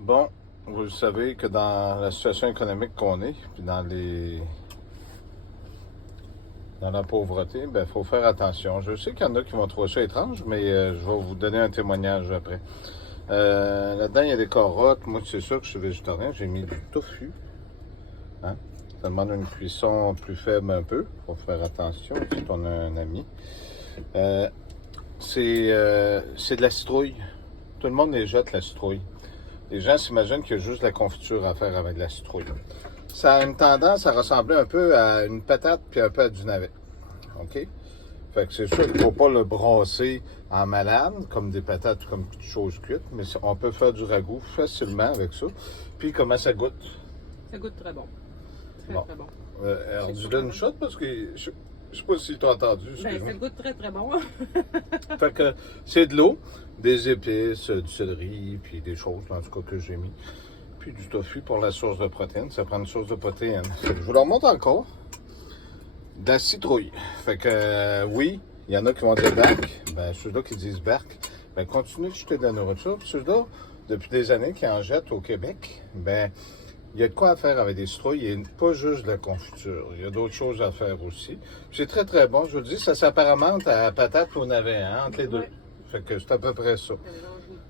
Bon, vous le savez que dans la situation économique qu'on est, puis dans la pauvreté, il faut faire attention. Je sais qu'il y en a qui vont trouver ça étrange, mais je vais vous donner un témoignage après. Là-dedans, il y a des carottes. Moi, c'est sûr que je suis végétarien. J'ai mis du tofu. Hein? Ça demande une cuisson plus faible un peu. Il faut faire attention si on a un ami. C'est de la citrouille. Tout le monde les jette, la citrouille. Les gens s'imaginent qu'il y a juste de la confiture à faire avec de la citrouille. Ça a une tendance à ressembler un peu à une patate puis un peu à du navet. OK? Fait que c'est sûr qu'il ne faut pas le brasser en malade, comme des patates, comme toutes choses cuites, mais on peut faire du ragoût facilement avec ça. Puis comment ça goûte? Ça goûte très bon. Très bon. Alors, dis-le une shot parce que je sais pas si tu as entendu. Ben, ça goûte très bon. Fait que c'est de l'eau, des épices, du céleri, puis des choses, en tout cas, que j'ai mis. Puis du tofu pour la source de protéines. Ça prend une source de protéines. Je vous le remonte encore. De la citrouille. Fait que oui, il y en a qui vont dire berk. Ben, ceux-là qui disent berk, ben, continuez de jeter de la nourriture. Puis ceux-là, depuis des années, qui en jettent au Québec, ben, il y a de quoi à faire avec des citrouilles et pas juste de la confiture. Il y a d'autres choses à faire aussi. C'est très, très bon. Je vous dis, ça s'apparente à la patate ou au navet, hein, entre les deux. Ouais. Fait que c'est à peu près ça.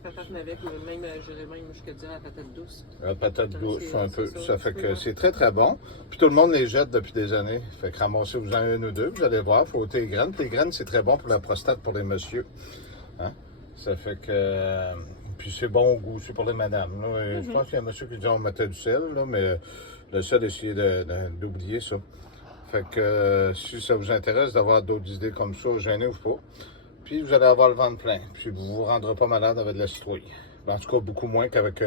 Patate navet, même, j'irais même jusqu'à dire la patate douce. La patate douce, un peu. Ça, Ça fait que c'est très, très bon. Puis tout le monde les jette depuis des années. Fait que ramassez-vous-en une ou deux, vous allez voir, faut ôter les graines. Puis les graines, c'est très bon pour la prostate, pour les messieurs. Hein? Ça fait que... Puis c'est bon au goût aussi pour les madames. Là. Je pense qu'il y a un monsieur qui dit on mettait du sel, là, mais le sel, essayez d'oublier ça. Fait que si ça vous intéresse d'avoir d'autres idées comme ça, gênez-vous pas. Puis vous allez avoir le ventre plein. Puis vous ne vous rendrez pas malade avec de la citrouille. En tout cas, beaucoup moins qu'avec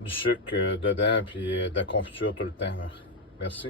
du sucre dedans puis de la confiture tout le temps. Là. Merci.